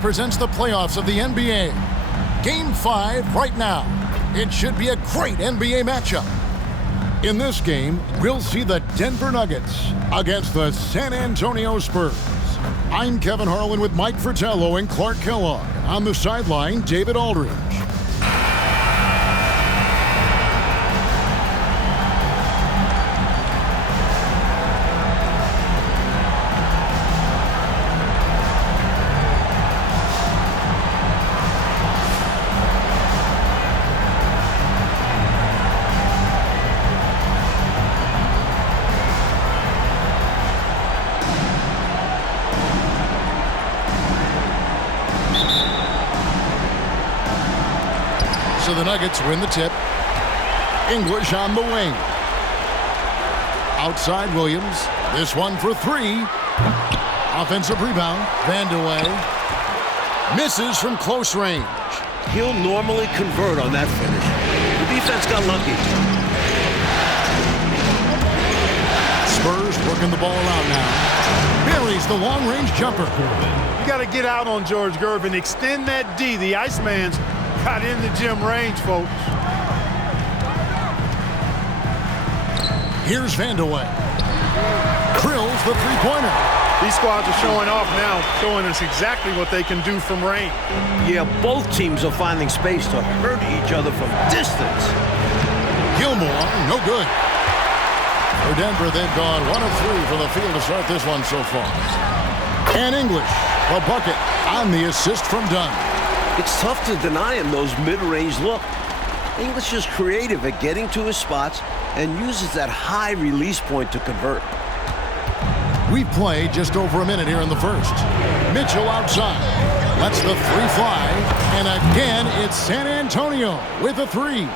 Presents the playoffs of the NBA. Game 5 right now. It should be a great NBA matchup. In this game, we'll see the Denver Nuggets against the San Antonio Spurs. I'm Kevin Harlan with Mike Fratello and Clark Kellogg. On the sideline, David Aldridge. So the Nuggets win the tip. English on the wing. Outside Williams. This one for three. Offensive rebound. Vandeweghe. Misses from close range. He'll normally convert on that finish. The defense got lucky. Spurs working the ball around now. Buries the long-range jumper. You got to get out on George Gervin. Extend that D. The Iceman's got in the gym range, folks. Here's Vandeweghe. Drills the three-pointer. These squads are showing off now, showing us exactly what they can do from range. Yeah, both teams are finding space to hurt each other from distance. Gilmore, no good. For Denver, they've gone 1 of 3 from the field to start this one so far. And English, the bucket on the assist from Dunn. It's tough to deny him those mid-range look. English is creative at getting to his spots and uses that high release point to convert. We've played just over a minute here in the first. Mitchell outside. Lets the three fly. And again, it's San Antonio with a three.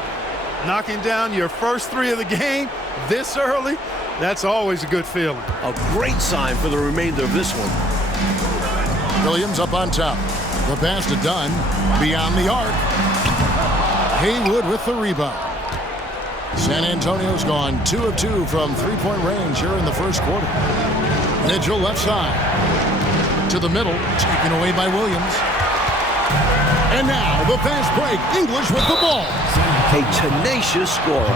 Knocking down your first three of the game this early, that's always a good feeling. A great sign for the remainder of this one. Williams up on top. The pass to Dunn. Beyond the arc. Haywood with the rebound. San Antonio's gone 2 of 2 from three-point range here in the first quarter. Mitchell left side. To the middle. Taken away by Williams. And now the fast break. English with the ball. A tenacious scorer.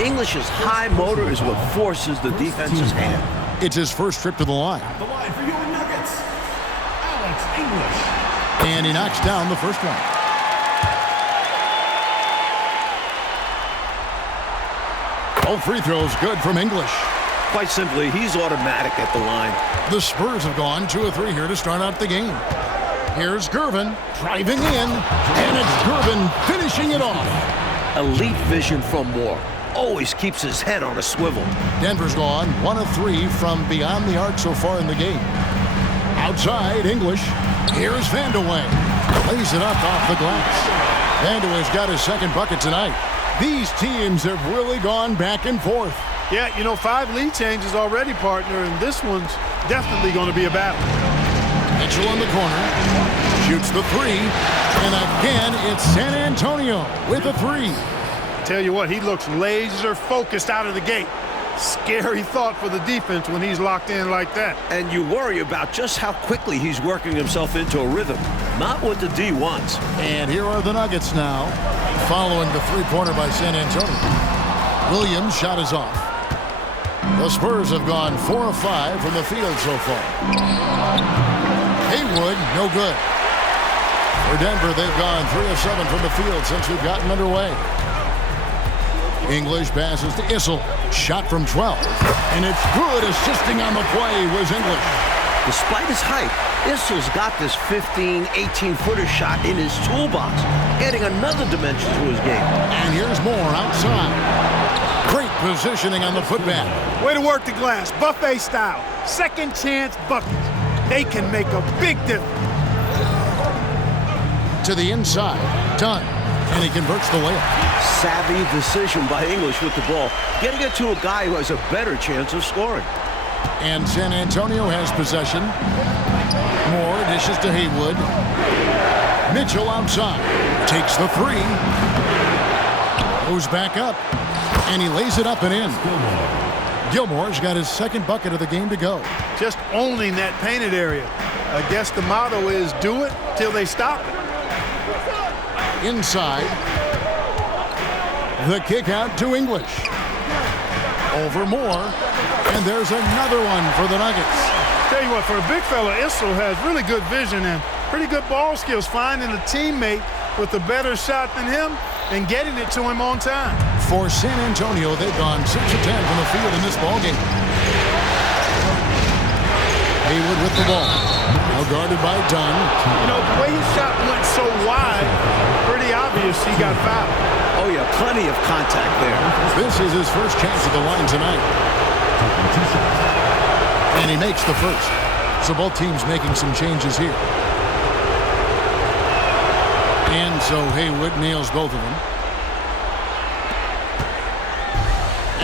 English's high motor is what forces the defense's hand. It's his first trip to the line. The line for your Nuggets, Alex English. And he knocks down the first one. All free throws good from English. Quite simply, he's automatic at the line. The Spurs have gone 2 of 3 here to start out the game. Here's Gervin driving in, and it's Gervin finishing it off. Elite vision from Moore. Always keeps his head on a swivel. Denver's gone 1 of 3 from beyond the arc so far in the game. Outside, English. Here's Vandeweghe. Lays it up off the glass. Vandeweghe's got his second bucket tonight. These teams have really gone back and forth. Yeah, you know, 5 lead changes already, partner, and this one's definitely going to be a battle. Mitchell in the corner. Shoots the three. And again, it's San Antonio with a three. Tell you what, he looks laser focused out of the gate. Scary thought for the defense when he's locked in like that. And you worry about just how quickly he's working himself into a rhythm. Not what the D wants. And here are the Nuggets now, following the three-pointer by San Antonio. Williams' shot is off. The Spurs have gone 4 of 5 from the field so far. Haywood, no good. For Denver, they've gone 3 of 7 from the field since we've gotten underway. English passes to Issel. Shot from 12. And it's good. Assisting on the play was English. Despite his height, Issel's got this 15, 18-footer shot in his toolbox, adding another dimension to his game. And here's Moore outside. Great positioning on the putback. Way to work the glass, buffet style. Second chance buckets. They can make a big difference. To the inside. Dunn. And he converts the layup. Savvy decision by English with the ball, getting it to a guy who has a better chance of scoring. And San Antonio has possession. Moore dishes to Haywood. Mitchell outside. Takes the three. Goes back up. And he lays it up and in. Gilmore's got his second bucket of the game to go. Just owning that painted area. I guess the motto is do it till they stop it. Inside. The kick out to English. Over Moore. And there's another one for the Nuggets. Tell you what, for a big fella, Issel has really good vision and pretty good ball skills, finding a teammate with a better shot than him and getting it to him on time. For San Antonio, they've gone 6 of 10 from the field in this ballgame. Haywood with the ball. Now guarded by Dunn. You know, the way his shot went so wide, pretty obvious he got fouled. Oh, yeah, plenty of contact there. This is his first chance at the line tonight. And he makes the first. So both teams making some changes here. And so Haywood nails both of them.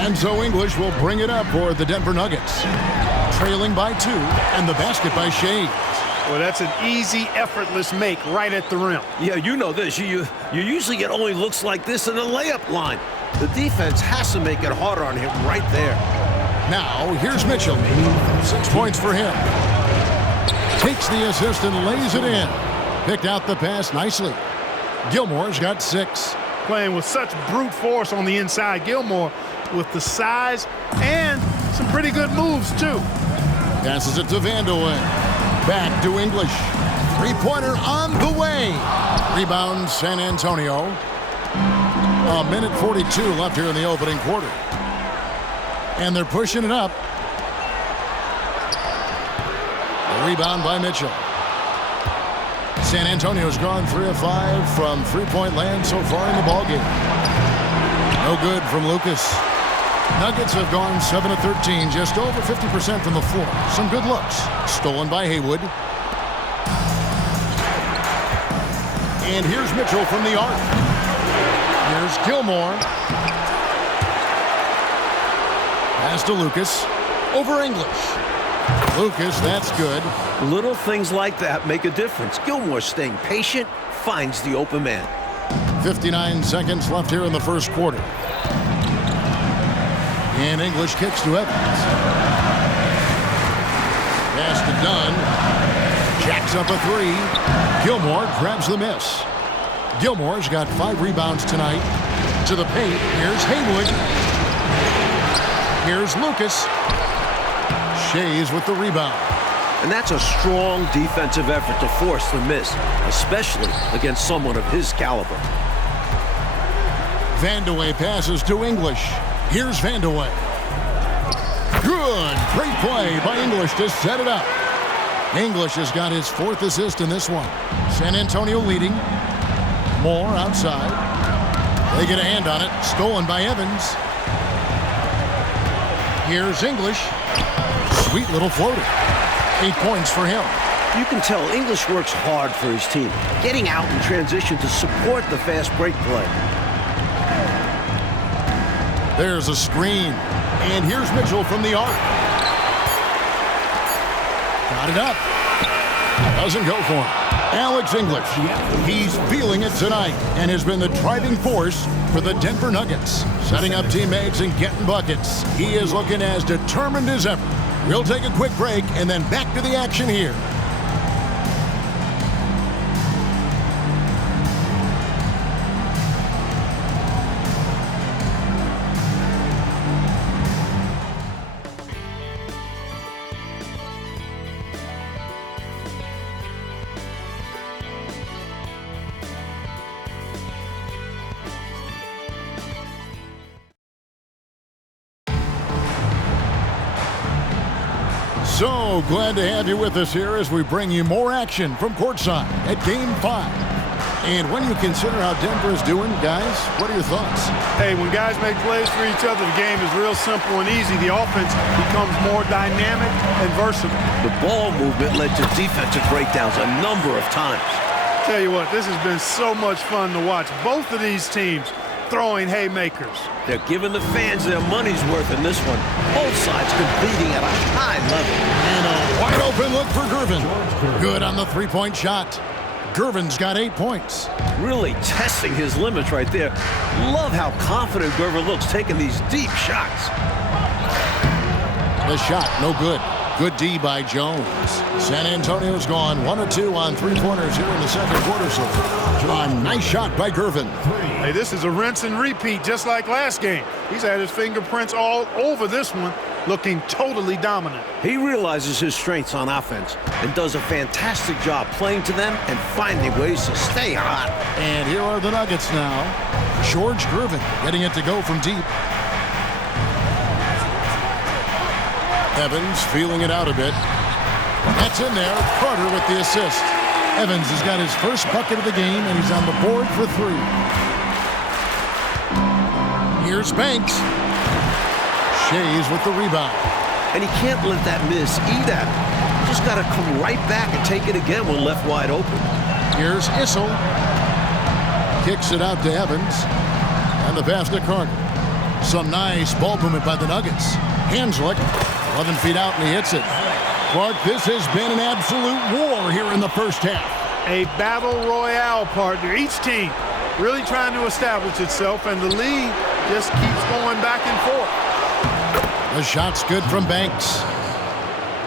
And so English will bring it up for the Denver Nuggets. Trailing by 2, and the basket by Shea. Well, that's an easy, effortless make right at the rim. Yeah, you know this. You usually get only looks like this in the layup line. The defense has to make it harder on him right there. Now, here's Mitchell. 6 points for him. Takes the assist and lays it in. Picked out the pass nicely. Gilmore's got 6. Playing with such brute force on the inside. Gilmore with the size and some pretty good moves, too. Passes it to Vandeweghe. Back to English. Three-pointer on the way. Rebound San Antonio. 1:42 left here in the opening quarter. And they're pushing it up. A rebound by Mitchell. San Antonio's gone 3 of 5 from three-point land so far in the ballgame. No good from Lucas. Nuggets have gone 7 of 13, just over 50% from the floor. Some good looks. Stolen by Haywood. And here's Mitchell from the arc. Here's Gilmore. Pass to Lucas. Over English. Lucas, that's good. Little things like that make a difference. Gilmore staying patient, finds the open man. 59 seconds left here in the first quarter. And English kicks to Evans. Pass to Dunn. Jacks up a 3. Gilmore grabs the miss. Gilmore's got 5 rebounds tonight. To the paint, here's Haywood. Here's Lucas. Shea's with the rebound. And that's a strong defensive effort to force the miss, especially against someone of his caliber. Vandeweghe passes to English. Here's Vandeweghe. Good. Great play by English to set it up. English has got his 4th assist in this one. San Antonio leading. Moore outside. They get a hand on it. Stolen by Evans. Here's English. Sweet little floater. 8 points for him. You can tell English works hard for his team, getting out in transition to support the fast break play. There's a screen. And here's Mitchell from the arc. Got it up. Doesn't go for him. Alex English. He's feeling it tonight and has been the driving force for the Denver Nuggets. Setting up teammates and getting buckets. He is looking as determined as ever. We'll take a quick break and then back to the action here. So glad to have you with us here as we bring you more action from courtside at Game 5. And when you consider how Denver is doing, guys, what are your thoughts? Hey, when guys make plays for each other, the game is real simple and easy. The offense becomes more dynamic and versatile. The ball movement led to defensive breakdowns a number of times. Tell you what, this has been so much fun to watch. Both of these teams throwing haymakers. They're giving the fans their money's worth in this one. Both sides competing at a high level. And a wide open look for Gervin. Good on the three-point shot. Gervin's got 8 points. Really testing his limits right there. Love how confident Gervin looks taking these deep shots. The shot, no good. Good D by Jones. San Antonio's gone 1 of 2 on three-pointers here in the second quarter. So a nice shot by Gervin. Hey, this is a rinse and repeat just like last game. He's had his fingerprints all over this one, looking totally dominant. He realizes his strengths on offense and does a fantastic job playing to them and finding ways to stay hot. And here are the Nuggets now. George Gervin getting it to go from deep. Evans feeling it out a bit. That's in there. Carter with the assist. Evans has got his first bucket of the game, and he's on the board for 3. Here's Banks. Shays with the rebound. And he can't let that miss eat at him. Just got to come right back and take it again when left wide open. Here's Issel. Kicks it out to Evans. And the pass to Carter. Some nice ball movement by the Nuggets. Hanslick, 11 feet out, and he hits it. Clark, this has been an absolute war here in the first half. A battle royale, partner. Each team really trying to establish itself, and the lead just keeps going back and forth. The shot's good from Banks.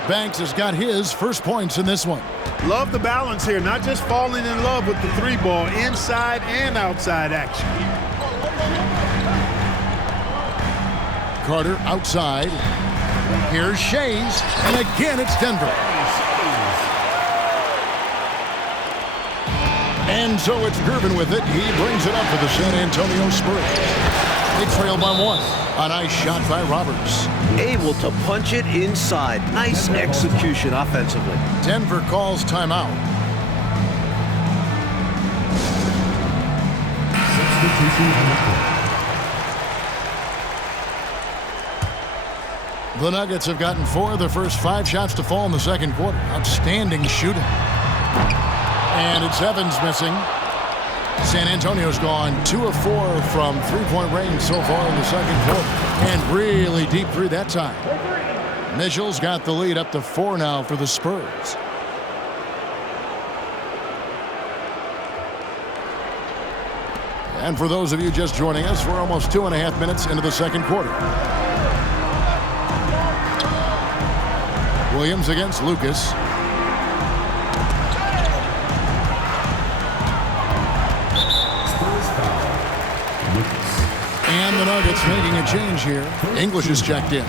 Banks has got his first points in this one. Love the balance here, not just falling in love with the 3-ball, inside and outside action. Carter outside. Here's Shays, and again it's Denver. And so it's Gervin with it. He brings it up for the San Antonio Spurs. They trail by 1. A nice shot by Roberts. Able to punch it inside. Nice execution offensively. Denver calls timeout. The Nuggets have gotten 4 of their first 5 shots to fall in the second quarter. Outstanding shooting. And it's Evans missing. San Antonio's gone 2 of 4 from three-point range so far in the second quarter. And really deep through that time. Mitchell's got the lead up to 4 now for the Spurs. And for those of you just joining us, we're almost 2.5 minutes into the second quarter. Williams against Lucas. And the Nuggets making a change here. English is checked in.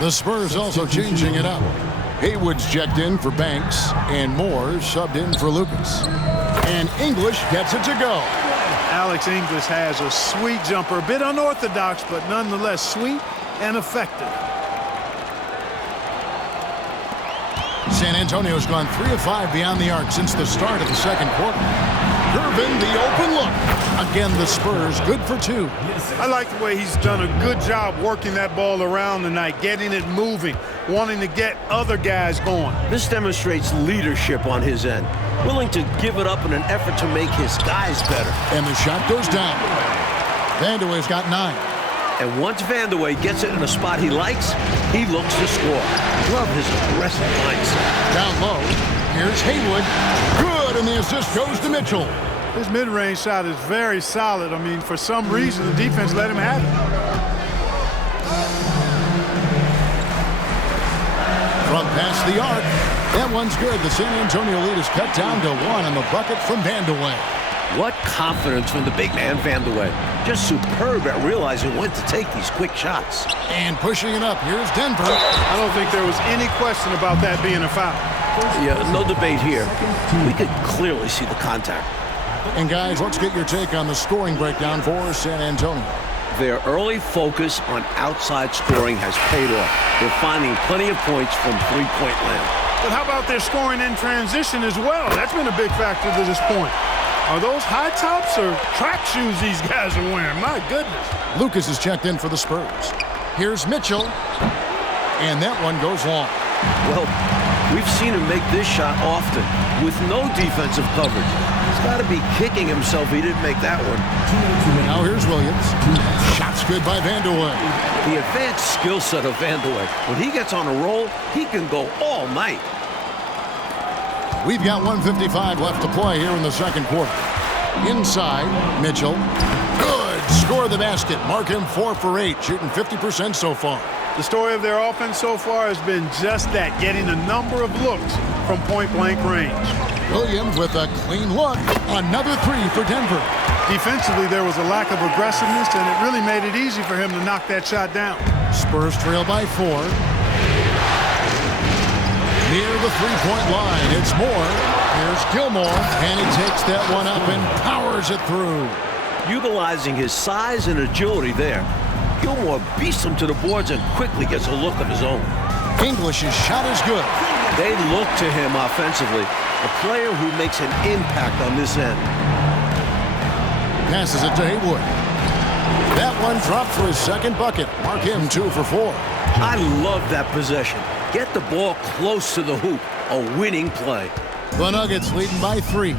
The Spurs also changing it up. Haywood's checked in for Banks, and Moore subbed in for Lucas. And English gets it to go. Alex English has a sweet jumper, a bit unorthodox, but nonetheless sweet and effective. San Antonio's gone 3 of 5 beyond the arc since the start of the second quarter. Gervin, the open look. Again, the Spurs good for 2. I like the way he's done a good job working that ball around tonight, getting it moving, wanting to get other guys going. This demonstrates leadership on his end, willing to give it up in an effort to make his guys better. And the shot goes down. Vandeweghe's got 9. And once Vandeweghe gets it in a spot he likes, he looks to score. Love his aggressive mindset. Down low, here's Haywood. Good, and the assist goes to Mitchell. His mid-range shot is very solid. I mean, for some reason, the defense let him have it. From past the arc, that one's good. The San Antonio lead is cut down to 1 on the bucket from Vandeweghe. What confidence from the big man, Vandeweghe. Just superb at realizing when to take these quick shots. And pushing it up, here's Denver. I don't think there was any question about that being a foul. Yeah, no debate here. We could clearly see the contact. And guys, let's get your take on the scoring breakdown for San Antonio. Their early focus on outside scoring has paid off. They're finding plenty of points from three-point land. But how about their scoring in transition as well? That's been a big factor to this point. Are those high tops or track shoes these guys are wearing? My goodness. Lucas is checked in for the Spurs. Here's Mitchell. And that one goes long. Well, we've seen him make this shot often with no defensive coverage. He's got to be kicking himself he didn't make that one. Now here's Williams. Shot's good by Vandeweghe. The advanced skill set of Vandeweghe. When he gets on a roll, he can go all night. We've got 1:55 left to play here in the second quarter. Inside, Mitchell. Good. Score the basket. Mark him 4 for 8, shooting 50% so far. The story of their offense so far has been just that, getting a number of looks from point-blank range. Williams with a clean look. Another three for Denver. Defensively, there was a lack of aggressiveness, and it really made it easy for him to knock that shot down. Spurs trail by 4. Near the three-point line, it's Moore. Here's Gilmore, and he takes that one up and powers it through. Utilizing his size and agility there, Gilmore beats him to the boards and quickly gets a look of his own. English's shot is good. They look to him offensively, a player who makes an impact on this end. Passes it to Haywood. That one dropped for his second bucket. Mark him 2 for 4. I love that possession. Get the ball close to the hoop. A winning play. The Nuggets leading by 3.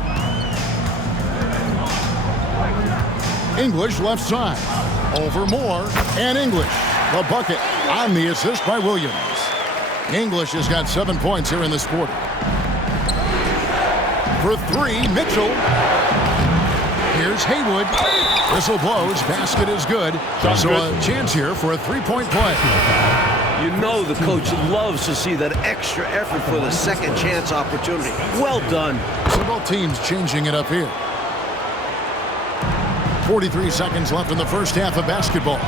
English left side. Over Moore. And English. The bucket on the assist by Williams. English has got 7 points here in this quarter. For 3, Mitchell. Here's Haywood. Whistle blows. Basket is good. So a chance here for a three-point play. You know the coach loves to see that extra effort for the second chance opportunity. Well done. So both teams changing it up here. 43 seconds left in the first half of basketball.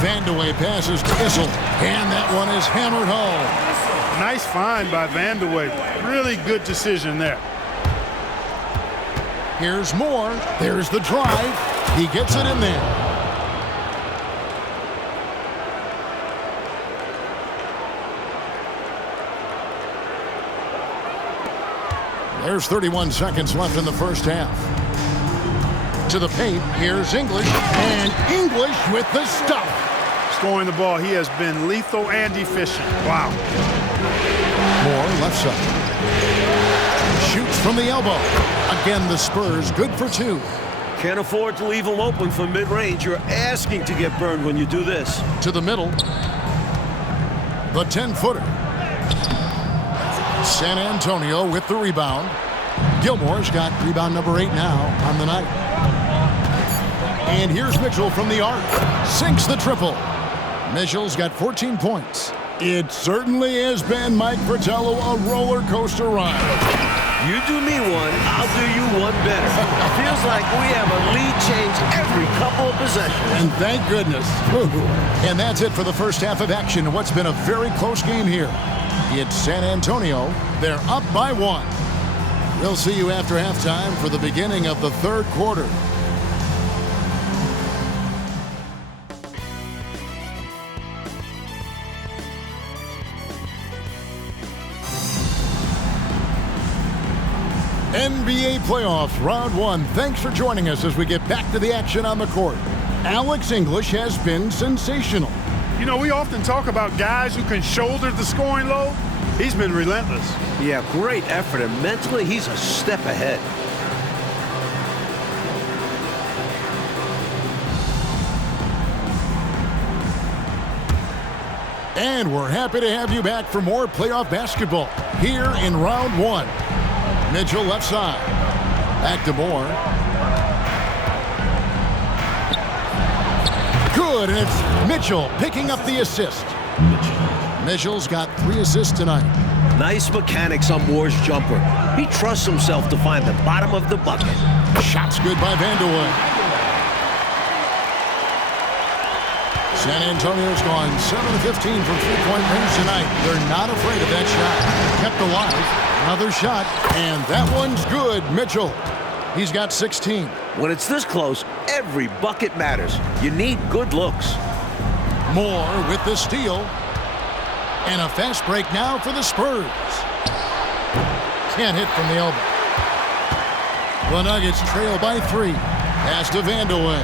Vandeweghe passes to Issel, and that one is hammered home. Nice find by Vandeweghe. Really good decision there. Here's Moore. There's the drive. He gets it in there. There's 31 seconds left in the first half. To the paint, here's English, and English with the stuff. Scoring the ball, he has been lethal and efficient. Wow. Moore left side. Shoots from the elbow. Again, the Spurs good for 2. Can't afford to leave him open for mid-range. You're asking to get burned when you do this. To the middle. The 10-footer. San Antonio with the rebound. Gilmore's got rebound number 8 now on the night. And here's Mitchell from the arc. Sinks the triple. Mitchell's got 14 points. It certainly has been, Mike Fratello, a roller coaster ride. You do me one, I'll do you one better. Feels like we have a lead change every couple of possessions. And thank goodness. And that's it for the first half of action. What's been a very close game here. It's San Antonio. They're up by 1. We'll see you after halftime for the beginning of the third quarter. NBA playoffs, round 1. Thanks for joining us as we get back to the action on the court. Alex English has been sensational. You know, we often talk about guys who can shoulder the scoring load. He's been relentless. Yeah, great effort, and mentally he's a step ahead. And we're happy to have you back for more playoff basketball here in round 1. Mitchell left side. Back to Moore. Good, and it's Mitchell picking up the assist. Mitchell's got 3 assists tonight. Nice mechanics on Moore's jumper. He trusts himself to find the bottom of the bucket. Shot's good by Vandeweghe. San Antonio's gone 7 of 15 from three-point range tonight. They're not afraid of that shot. Kept alive. Another shot, and that one's good. Mitchell, he's got 16. When it's this close, every bucket matters. You need good looks. Moore with the steal. And a fast break now for the Spurs. Can't hit from the elbow. The Nuggets trail by 3. Pass to Vandeweghe.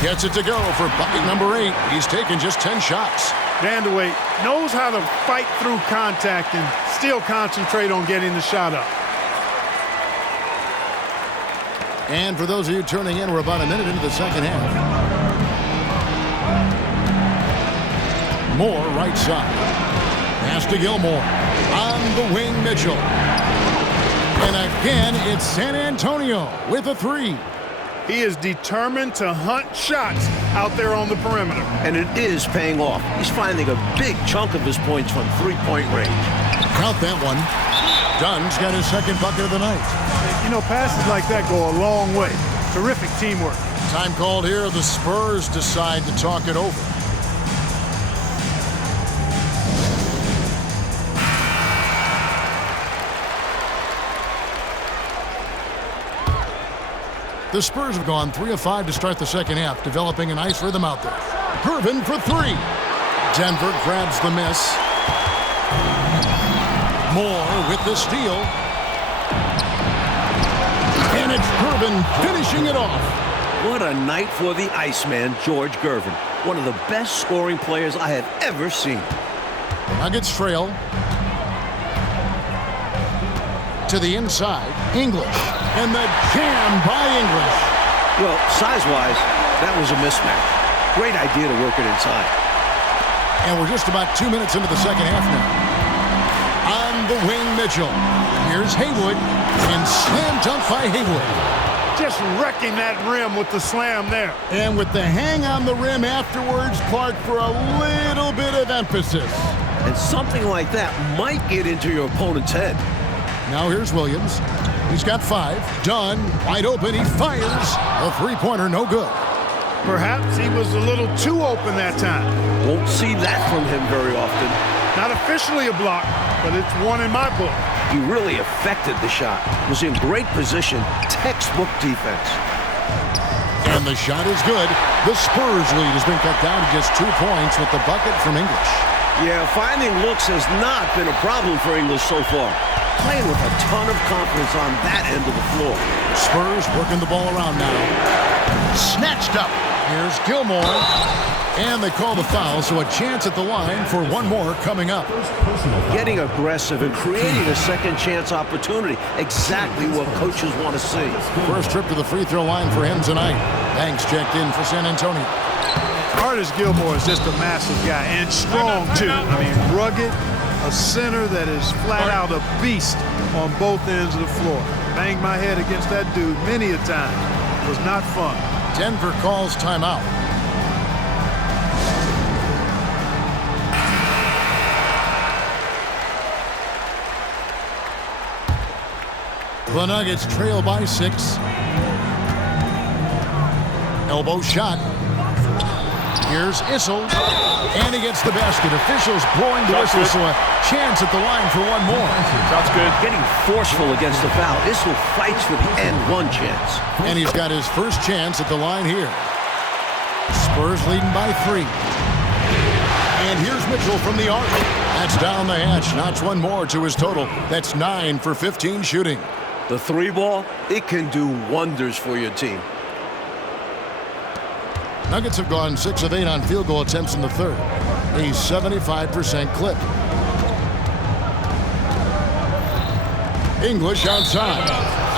Gets it to go for bucket number 8. He's taken just 10 shots. Vandeweghe knows how to fight through contact and still concentrate on getting the shot up. And for those of you turning in, we're about a minute into the second half. Moore right side. Pass to Gilmore. On the wing, Mitchell. And again, it's San Antonio with a 3. He is determined to hunt shots out there on the perimeter. And it is paying off. He's finding a big chunk of his points from three-point range. Count that one. Dunn's got his second bucket of the night. You know, passes like that go a long way. Terrific teamwork. Time called here. The Spurs decide to talk it over. The Spurs have gone 3 of 5 to start the second half, developing a nice rhythm out there. Gervin for three. Denver grabs the miss. Moore with the steal. And it's Gervin finishing it off. What a night for the Iceman, George Gervin. One of the best scoring players I have ever seen. The Nuggets trail. To the inside. English. And the jam by English. Well, size-wise, that was a mismatch. Great idea to work it inside. And we're just about 2 minutes into the second half now. On the wing, Mitchell. Here's Haywood. And slam dunk by Haywood. Just wrecking that rim with the slam there. And with the hang on the rim afterwards, Clark, for a little bit of emphasis. And something like that might get into your opponent's head. Now here's Williams. He's got 5. Dunn, wide open. He fires. A three-pointer, no good. Perhaps he was a little too open that time. Won't see that from him very often. Not officially a block, but it's one in my book. He really affected the shot. Was in great position. Textbook defense. And the shot is good. The Spurs lead has been cut down to just 2 points with the bucket from English. Yeah, finding looks has not been a problem for English so far. Playing with a ton of confidence on that end of the floor. Spurs working the ball around now. Snatched up. Here's Gilmore. And they call the foul, so a chance at the line for one more coming up. Getting aggressive and creating a second chance opportunity. Exactly what coaches want to see. First trip to the free throw line for him tonight. Banks checked in for San Antonio. Artis Gilmore is just a massive guy and strong, too. I mean, rugged, a center that is flat out a beast on both ends of the floor. Banged my head against that dude many a time. It was not fun. Denver calls timeout. The Nuggets trail by 6. Elbow shot. Here's Issel. And he gets the basket. Officials blowing the whistle, so a chance at the line for one more. That's good. Getting forceful against the foul. Issel fights for the end one chance. And he's got his first chance at the line here. Spurs leading by 3. And here's Mitchell from the arc. That's down the hatch. Notch one more to his total. That's 9 for 15 shooting. The three ball, it can do wonders for your team. Nuggets have gone 6 of 8 on field goal attempts in the third. A 75% clip. English outside.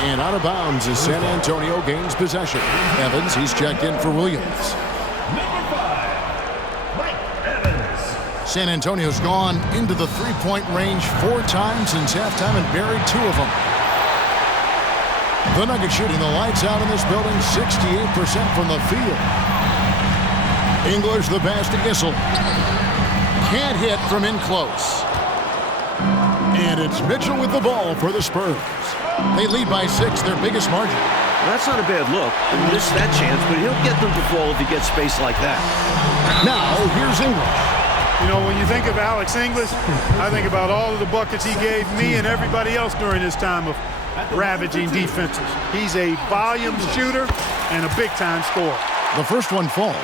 And out of bounds as San Antonio gains possession. Evans, he's checked in for Williams. San Antonio's gone into the three-point range 4 times since halftime and buried 2 of them. The Nuggets shooting the lights out in this building, 68% from the field. English the pass to Issel. Can't hit from in close. And it's Mitchell with the ball for the Spurs. They lead by 6, their biggest margin. That's not a bad look. He missed that chance, but he'll get them to fall if he gets space like that. Now, here's English. You know, when you think of Alex English, I think about all of the buckets he gave me and everybody else during his time of ravaging defenses. He's a volume shooter and a big-time scorer. The first one falls.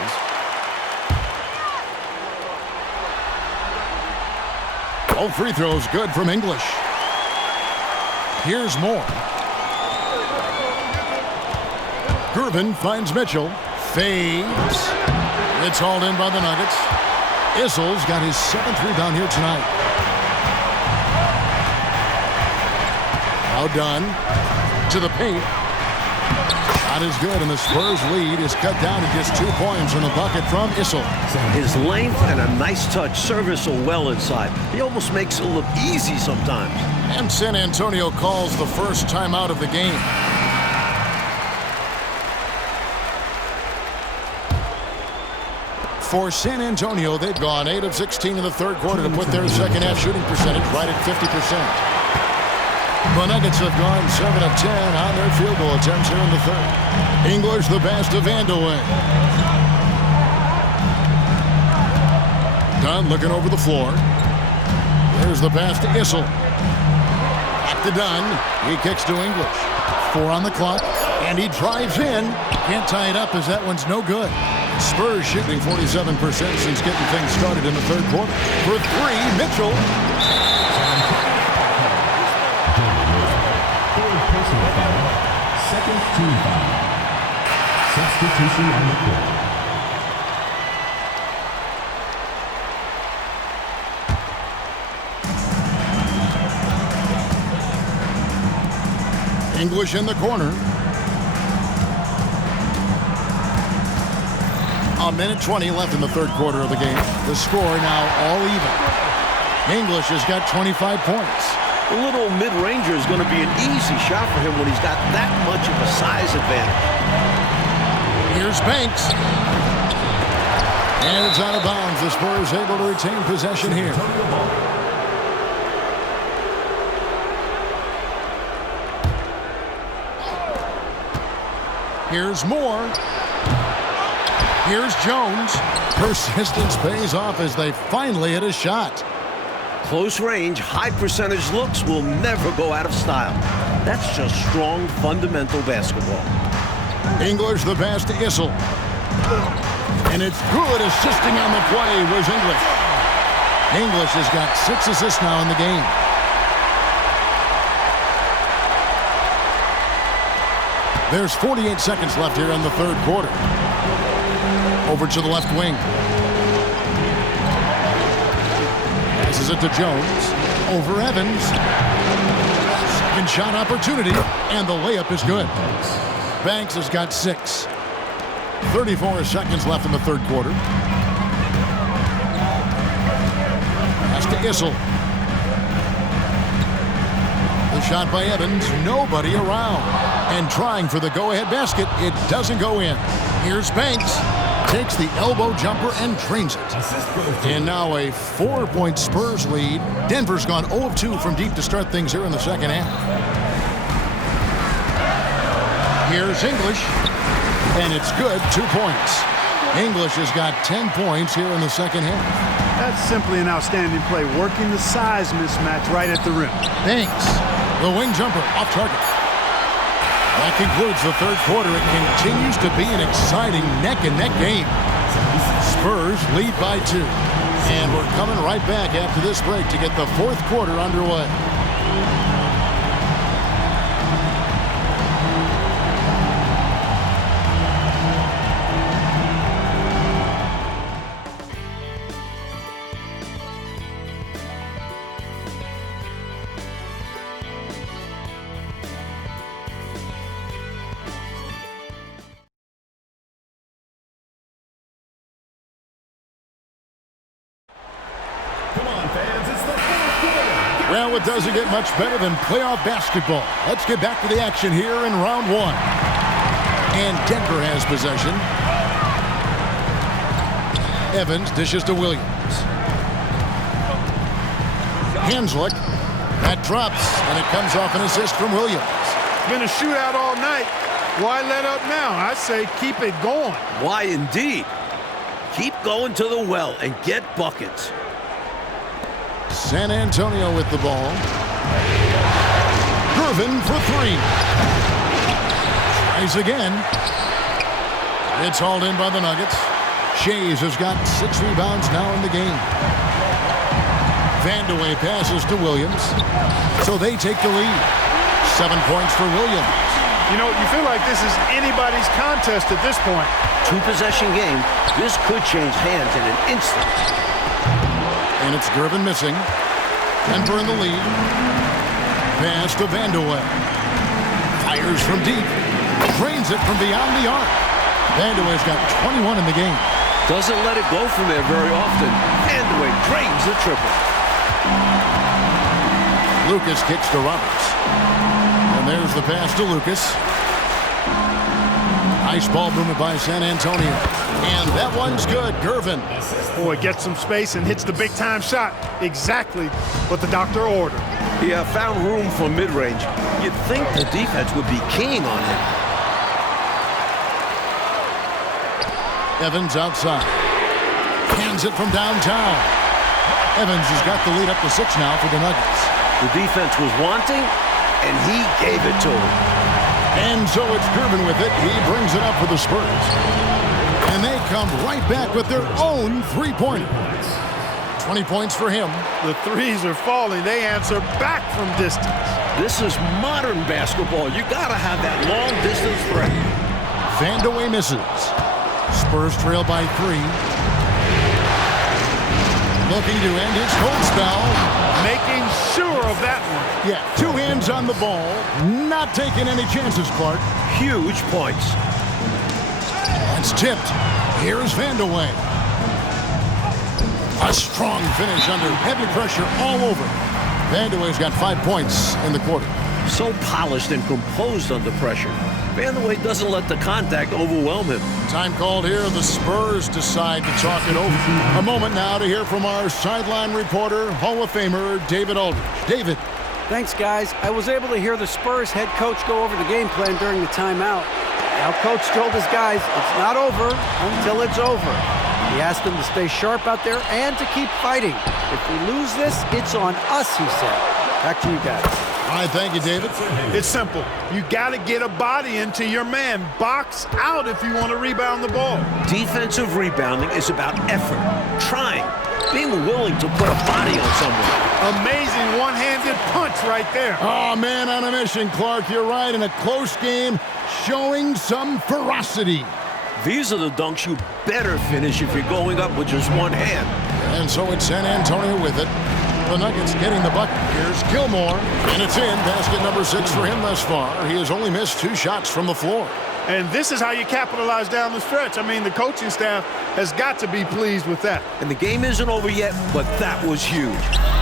All free throws good from English. Here's Moore. Gervin finds Mitchell. Fades. It's hauled in by the Nuggets. Issel's got his 7th rebound here tonight. Now Dunn to the paint. Shot is good, and the Spurs lead is cut down to just 2 points from the bucket from Issel. His length and a nice touch serve Issel well inside. He almost makes it look easy sometimes. And San Antonio calls the first timeout of the game. For San Antonio, they've gone 8 of 16 in the third quarter to put their second half shooting percentage right at 50%. The Nuggets have gone 7 of 10 on their field goal attempts here in the third. English the pass to Vandeweghe. Dunn looking over the floor. There's the pass to Issel. Back to Dunn. He kicks to English. 4 on the clock, and he drives in. Can't tie it up as that one's no good. Spurs shooting 47% since getting things started in the third quarter. For 3, Mitchell. Second team foul. Substitution on the court. English in the corner. A minute 20 left in the third quarter of the game. The score now all even. English has got 25 points. A little mid-ranger is going to be an easy shot for him when he's got that much of a size advantage. Here's Banks. And it's out of bounds. The Spurs able to retain possession here. Here's Moore. Here's Jones. Persistence pays off as they finally hit a shot. Close range, high percentage looks will never go out of style. That's just strong, fundamental basketball. English the pass to Issel. And it's good. Assisting on the play was English. English has got 6 assists now in the game. There's 48 seconds left here in the third quarter. Over to the left wing. Passes it to Jones. Over Evans. Second shot opportunity. And the layup is good. Banks has got 6. 34 seconds left in the third quarter. Pass to Issel. The shot by Evans. Nobody around. And trying for the go-ahead basket. It doesn't go in. Here's Banks. Takes the elbow jumper and drains it. And now a 4-point Spurs lead. Denver's gone 0 of 2 from deep to start things here in the second half. Here's English. And it's good. 2 points. English has got 10 points here in the second half. That's simply an outstanding play, working the size mismatch right at the rim. Banks. The wing jumper off target. That concludes the third quarter. It continues to be an exciting neck-and-neck game. Spurs lead by 2. And we're coming right back after this break to get the fourth quarter underway. Well, it doesn't get much better than playoff basketball. Let's get back to the action here in round 1. And Denver has possession. Evans dishes to Williams. Hanslick. That drops, and it comes off an assist from Williams. It's been a shootout all night. Why let up now? I say keep it going. Why indeed? Keep going to the well and get buckets. San Antonio with the ball. Gervin for 3. Tries again. It's hauled in by the Nuggets. Shays has got 6 rebounds now in the game. Vandeweghe passes to Williams. So they take the lead. 7 points for Williams. You know, you feel like this is anybody's contest at this point. 2-possession game. This could change hands in an instant. And it's Gervin missing. Denver in the lead. Pass to Vandeweghe. Fires from deep. Drains it from beyond the arc. Vandeweghe's got 21 in the game. Doesn't let it go from there very often. Vandeweghe drains the triple. Lucas kicks to Roberts. And there's the pass to Lucas. Nice ball movement by San Antonio. And that one's good. Gervin. Boy, gets some space and hits the big-time shot. Exactly what the doctor ordered. Yeah, found room for mid-range. You'd think the defense would be keying on him. Evans outside. Hands it from downtown. Evans has got the lead up to 6 now for the Nuggets. The defense was wanting, and he gave it to him. And so it's Gervin with it. He brings it up for the Spurs. And they come right back with their own three-pointer. 20 points for him. The threes are falling. They answer back from distance. This is modern basketball. You gotta have that long-distance threat. Vandeweghe misses. Spurs trail by 3. Looking to end his cold spell. Making sure of that one. Yeah, 2 hands on the ball. Not taking any chances, Clark. Huge points. It's tipped. Here's Vandeweghe. A strong finish under heavy pressure all over. Vandeweghe's got 5 points in the quarter. So polished and composed under pressure. Vandeweghe doesn't let the contact overwhelm him. Time called here. The Spurs decide to talk it over. A moment now to hear from our sideline reporter, Hall of Famer David Aldridge. David. Thanks, guys. I was able to hear the Spurs head coach go over the game plan during the timeout. Now, coach told his guys it's not over until it's over. He asked them to stay sharp out there and to keep fighting. If we lose this, it's on us, he said. Back to you guys. All right, thank you, David. It's simple. You got to get a body into your man. Box out if you want to rebound the ball. Defensive rebounding is about effort, trying, being willing to put a body on someone. Amazing one-handed punch right there. Oh, man on a mission, Clark. You're right. In a close game, showing some ferocity. These are the dunks you better finish if you're going up with just one hand. And so it's San Antonio with it. The Nuggets getting the bucket. Here's Gilmore, and it's in. Basket number 6 for him thus far. He has only missed 2 shots from the floor. And this is how you capitalize down the stretch. I mean, the coaching staff has got to be pleased with that. And the game isn't over yet, but that was huge.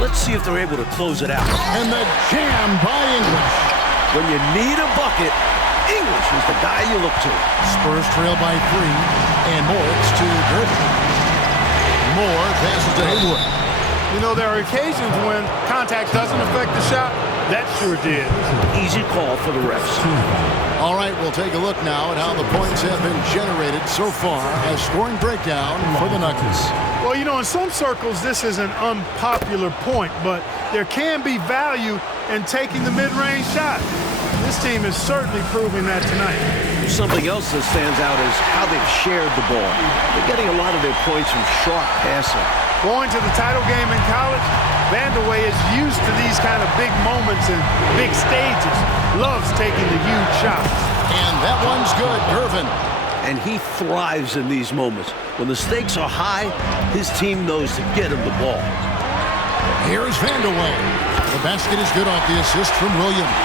Let's see if they're able to close it out. And the jam by English. When you need a bucket, English is the guy you look to. Spurs trail by 3, and more. It's to Gervin. Moore passes to Haywood. You know, there are occasions when contact doesn't affect the shot. That sure did. Easy call for the refs. All right, we'll take a look now at how the points have been generated so far as scoring breakdown for the Nuggets. Well, you know, in some circles, this is an unpopular point, but there can be value in taking the mid-range shot. This team is certainly proving that tonight. Something else that stands out is how they've shared the ball. They're getting a lot of their points from sharp passing. Going to the title game in college, Vandeweghe is used to these kind of big moments and big stages. Loves taking the huge shots. And that one's good, Gervin. And he thrives in these moments. When the stakes are high, his team knows to get him the ball. Here's Vandeweghe. The basket is good off the assist from Williams.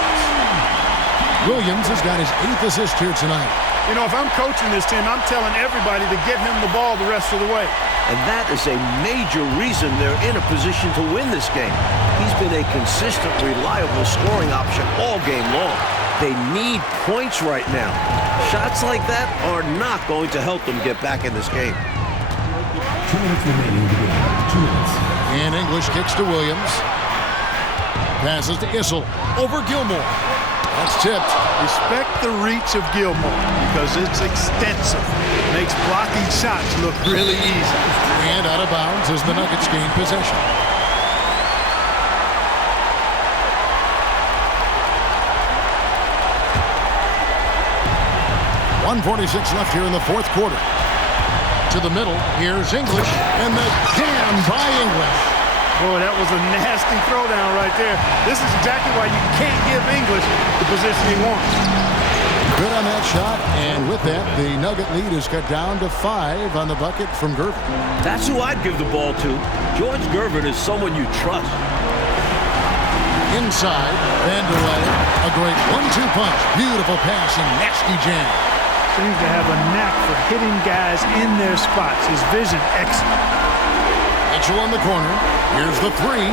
Williams has got his 8th assist here tonight. You know, if I'm coaching this team, I'm telling everybody to get him the ball the rest of the way. And that is a major reason they're in a position to win this game. He's been a consistent, reliable scoring option all game long. They need points right now. Shots like that are not going to help them get back in this game. 2 minutes remaining in the game. 2 minutes. And English kicks to Williams. Passes to Issel. Over Gilmore. That's tipped. Respect the reach of Gilmore because it's extensive. Makes blocking shots look really easy. And out of bounds as the Nuggets gain possession. .146 left here in the 4th quarter. To the middle, here's English, and the jam by English. Boy, that was a nasty throwdown right there. This is exactly why you can't give English the position he wants. Good on that shot, and with that, the Nugget lead is cut down to 5 on the bucket from Gervin. That's who I'd give the ball to. George Gervin is someone you trust. Inside, Vandeweghe, a great 1-2 punch. Beautiful pass and nasty jam. Seems to have a knack for hitting guys in their spots. His vision excellent. Mitchell in the corner. Here's the 3.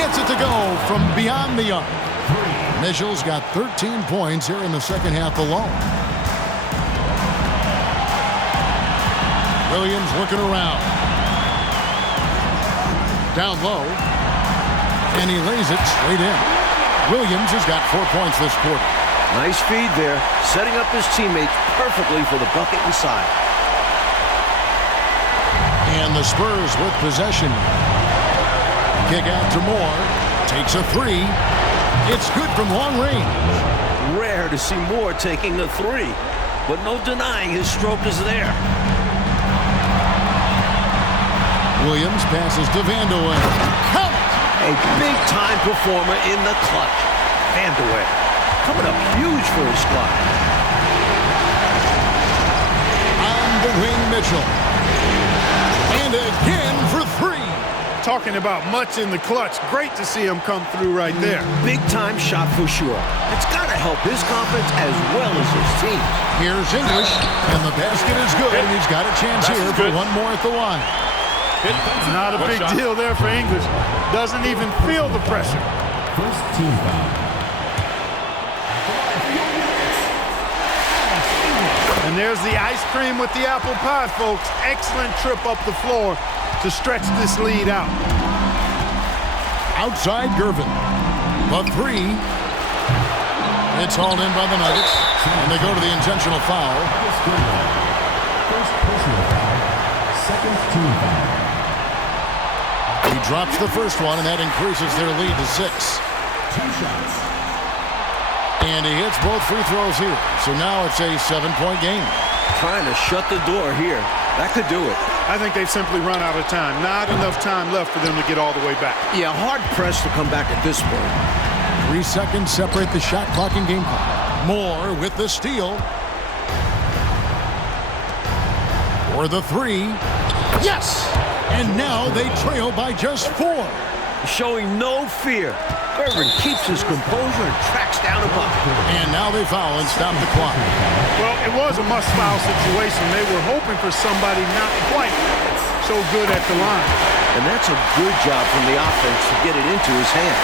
Gets it to go from beyond the arc. Mitchell's got 13 points here in the second half alone. Williams looking around. Down low. And he lays it straight in. Williams has got 4 points this quarter. Nice feed there, setting up his teammates perfectly for the bucket inside. And the Spurs with possession. Kick out to Moore. Takes a three. It's good from long range. Rare to see Moore taking a three, but no denying his stroke is there. Williams passes to Vanderway. Count! A big-time performer in the clutch. Vanderway coming up huge for his squad. On the wing, Mitchell. And again for three. Talking about much in the clutch. Great to see him come through right there. Big-time shot for sure. It's got to help his confidence as well as his team. Here's English, and the basket is good, and he's got a chance here for one more at the line. Not a big deal there for English. Doesn't even feel the pressure. First team foul. And there's the ice cream with the apple pie, folks. Excellent trip up the floor to stretch this lead out. Outside Gervin. The three. It's hauled in by the Nuggets, and they go to the intentional foul. First personal foul. Second team foul. He drops the first one, and that increases their lead to 6. 2 shots. And he hits both free throws here. So now it's a 7-point game. Trying to shut the door here. That could do it. I think they've simply run out of time. Not enough time left for them to get all the way back. Yeah, hard-pressed to come back at this point. 3 seconds separate the shot clock and game clock. Moore with the steal. For the three. Yes! And now they trail by just 4. Showing no fear. Gervin keeps his composure and tracks down a bucket. And now they foul and stop the clock. Well, it was a must-foul situation. They were hoping for somebody not quite so good at the line. And that's a good job from the offense to get it into his hands.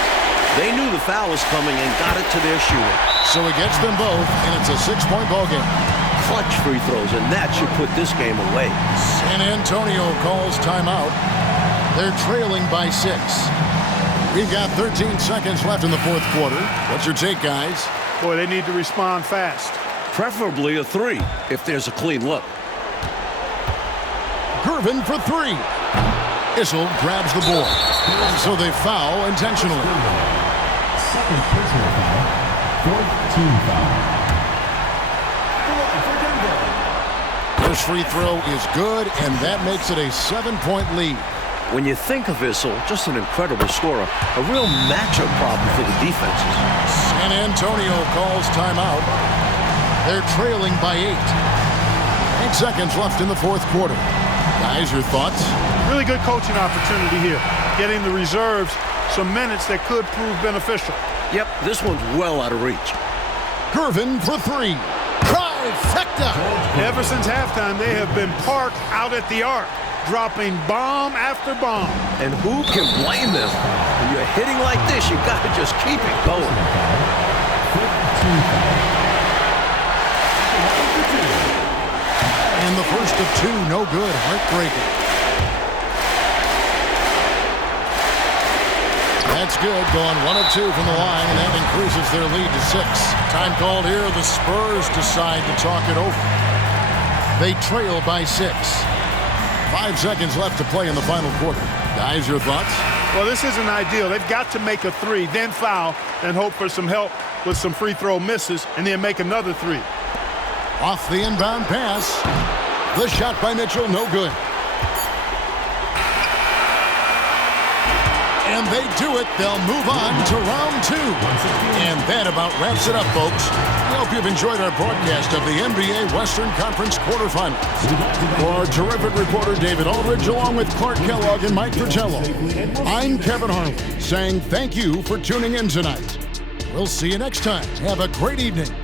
They knew the foul was coming and got it to their shooter. So he gets them both, and it's a 6-point ball game. Clutch free throws, and that should put this game away. San Antonio calls timeout. They're trailing by 6. We've got 13 seconds left in the fourth quarter. What's your take, guys? Boy, they need to respond fast. Preferably a three, if there's a clean look. Gervin for 3. Issel grabs the board. So they foul intentionally. Second personal foul. Fourth team foul. First free throw is good, and that makes it a 7-point lead. When you think of Issel, just an incredible scorer, a real matchup problem for the defenses. San Antonio calls timeout. They're trailing by 8. 8 seconds left in the fourth quarter. Guys, your thoughts? Really good coaching opportunity here. Getting the reserves some minutes that could prove beneficial. Yep, this one's well out of reach. Gervin for 3. Trifecta! Ever since halftime, they have been parked out at the arc, dropping bomb after bomb. And who can blame them? When you're hitting like this, you got to just keep it going. And the first of 2, no good, heartbreaking. That's good, going 1 of 2 from the line, and that increases their lead to 6. Time called here, the Spurs decide to talk it over. They trail by 6. 5 seconds left to play in the final quarter. Guys, your thoughts? Well, this isn't ideal. They've got to make a 3, then foul, and hope for some help with some free throw misses, and then make another 3. Off the inbound pass. The shot by Mitchell, no good. And they do it. They'll move on to round 2. And that about wraps it up, folks. We hope you've enjoyed our broadcast of the NBA Western Conference quarterfinals. For our terrific reporter, David Aldridge, along with Clark Kellogg and Mike Fratello, I'm Kevin Harlan, saying thank you for tuning in tonight. We'll see you next time. Have a great evening.